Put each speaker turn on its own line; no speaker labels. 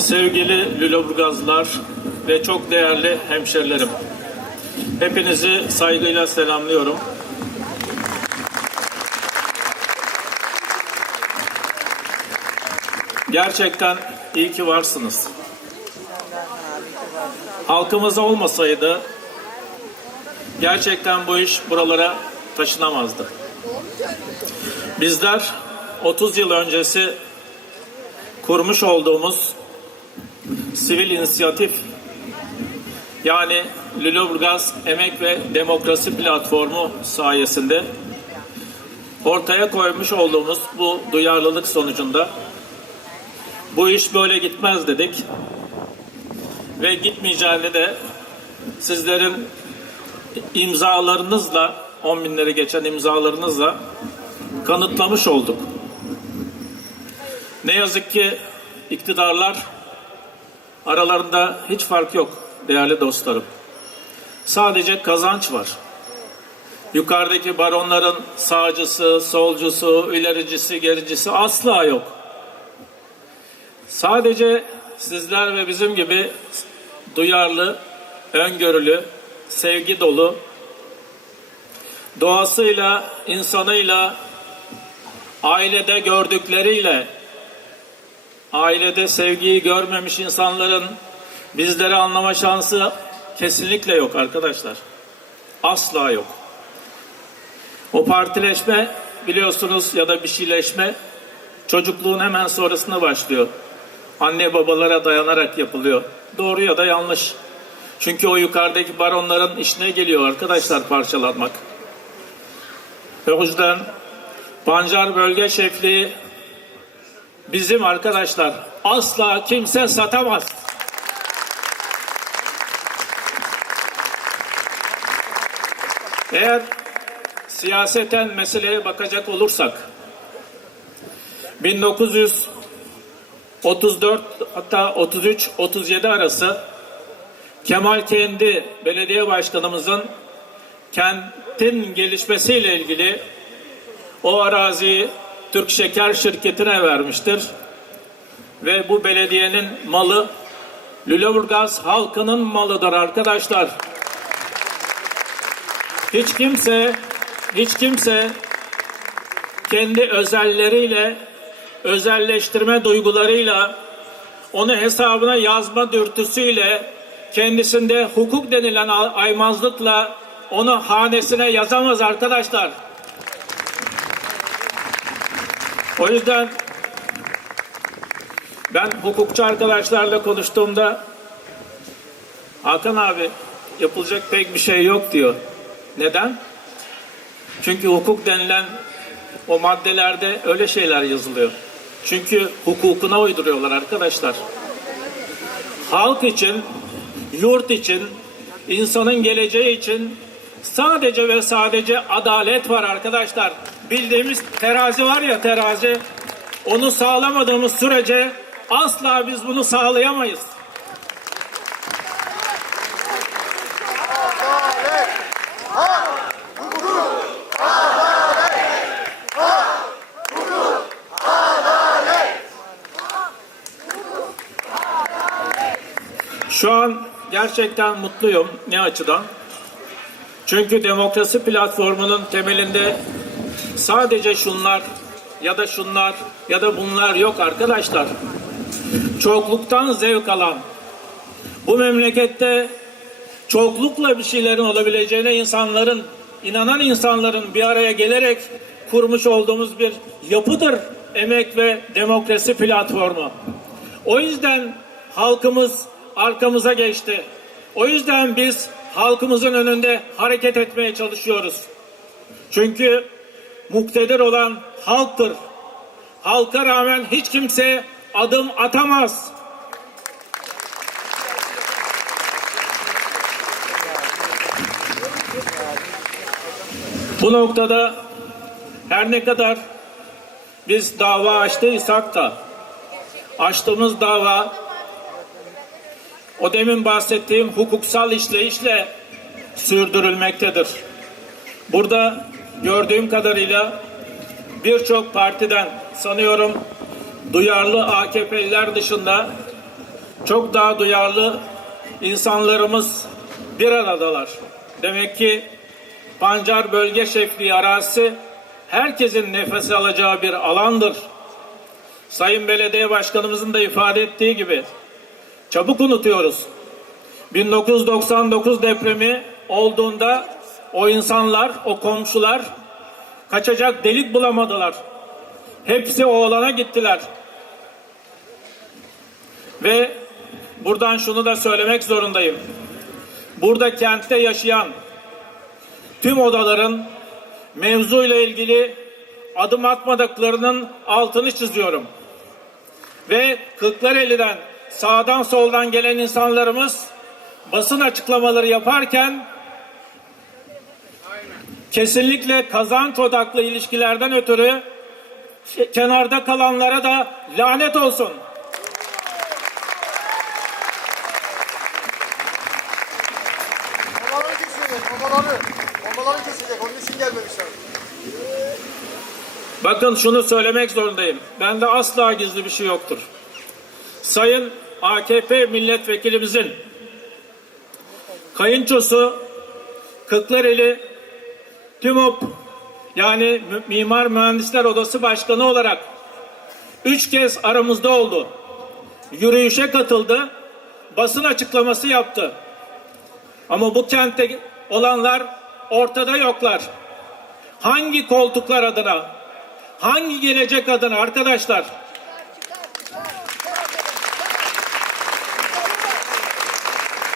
Sevgili Lüleburgazlılar ve çok değerli hemşerilerim. Hepinizi saygıyla selamlıyorum. Gerçekten iyi ki varsınız. Halkımız olmasaydı gerçekten bu iş buralara taşınamazdı. Bizler 30 yıl öncesi kurmuş olduğumuz sivil inisiyatif yani Lüleburgaz Emek ve Demokrasi Platformu sayesinde ortaya koymuş olduğumuz bu duyarlılık sonucunda bu iş böyle gitmez dedik ve gitmeyeceğini de sizlerin imzalarınızla 10 binleri geçen imzalarınızla kanıtlamış olduk. Ne yazık ki iktidarlar aralarında hiç fark yok değerli dostlarım. Sadece kazanç var. Yukarıdaki baronların sağcısı, solcusu, ilericisi, gericisi asla yok. Sadece sizler ve bizim gibi duyarlı, öngörülü, sevgi dolu, doğasıyla, insanıyla, ailede gördükleriyle, ailede sevgiyi görmemiş insanların bizleri anlama şansı kesinlikle yok arkadaşlar. Asla yok. O partileşme biliyorsunuz ya da bir şeyleşme çocukluğun hemen sonrasında başlıyor. Anne babalara dayanarak yapılıyor. Doğru ya da yanlış. Çünkü o yukarıdaki baronların işine geliyor arkadaşlar parçalanmak. Ve o yüzden Pancar Bölge Şefliği bizim arkadaşlar asla kimse satamaz. Eğer siyaseten meseleye bakacak olursak 1934 hatta 33 37 arası Kemal Kendi belediye başkanımızın kentin gelişmesiyle ilgili o araziyi Türk Şeker Şirketi'ne vermiştir. Ve bu belediyenin malı Lüleburgaz halkının malıdır arkadaşlar. Hiç kimse hiç kimse kendi özelleriyle özelleştirme duygularıyla onu hesabına yazma dürtüsüyle kendisinde hukuk denilen aymazlıkla onu hanesine yazamaz arkadaşlar. O yüzden ben hukukçu arkadaşlarla konuştuğumda Hakan abi yapılacak pek bir şey yok diyor. Neden? Çünkü hukuk denilen o maddelerde öyle şeyler yazılıyor. Çünkü hukukuna uyduruyorlar arkadaşlar. Halk için, yurt için, insanın geleceği için sadece ve sadece adalet var arkadaşlar. Bildiğimiz terazi var ya terazi. Onu sağlamadığımız sürece asla biz bunu sağlayamayız. Şu an gerçekten mutluyum. Ne açıdan? Çünkü demokrasi platformunun temelinde sadece şunlar ya da şunlar ya da bunlar yok arkadaşlar. Çokluktan zevk alan, bu memlekette çoklukla bir şeylerin olabileceğine insanların, inanan insanların bir araya gelerek kurmuş olduğumuz bir yapıdır emek ve demokrasi platformu. O yüzden halkımız arkamıza geçti. O yüzden biz halkımızın önünde hareket etmeye çalışıyoruz. Çünkü muktedir olan halktır. Halka rağmen hiç kimse adım atamaz. Bu noktada her ne kadar biz dava açtıysak da açtığımız dava o demin bahsettiğim hukuksal işleyişle sürdürülmektedir. Burada gördüğüm kadarıyla birçok partiden sanıyorum duyarlı AKP'liler dışında çok daha duyarlı insanlarımız bir aradalar. Demek ki Pancar Bölge Şefliği arazisi herkesin nefes alacağı bir alandır. Sayın Belediye Başkanımızın da ifade ettiği gibi çabuk unutuyoruz. 1999 depremi olduğunda o insanlar, o komşular kaçacak delik bulamadılar. Hepsi o alana gittiler. Ve buradan şunu da söylemek zorundayım. Burada kentte yaşayan tüm odaların mevzuyla ilgili adım atmadıklarının altını çiziyorum. Ve Kırklareli'den sağdan soldan gelen insanlarımız basın açıklamaları yaparken kesinlikle kazanç odaklı ilişkilerden ötürü kenarda kalanlara da lanet olsun.
Babaları kesilecek, babaları. Babaları kesilecek, onun için gelmemişler.
Bakın şunu söylemek zorundayım. Bende asla gizli bir şey yoktur. Sayın AKP milletvekilimizin kayınçosu Kırklareli TÜMOP yani Mimar Mühendisler Odası Başkanı olarak üç kez aramızda oldu. Yürüyüşe katıldı. Basın açıklaması yaptı. Ama bu kentte olanlar ortada yoklar. Hangi koltuklar adına, hangi gelecek adına arkadaşlar?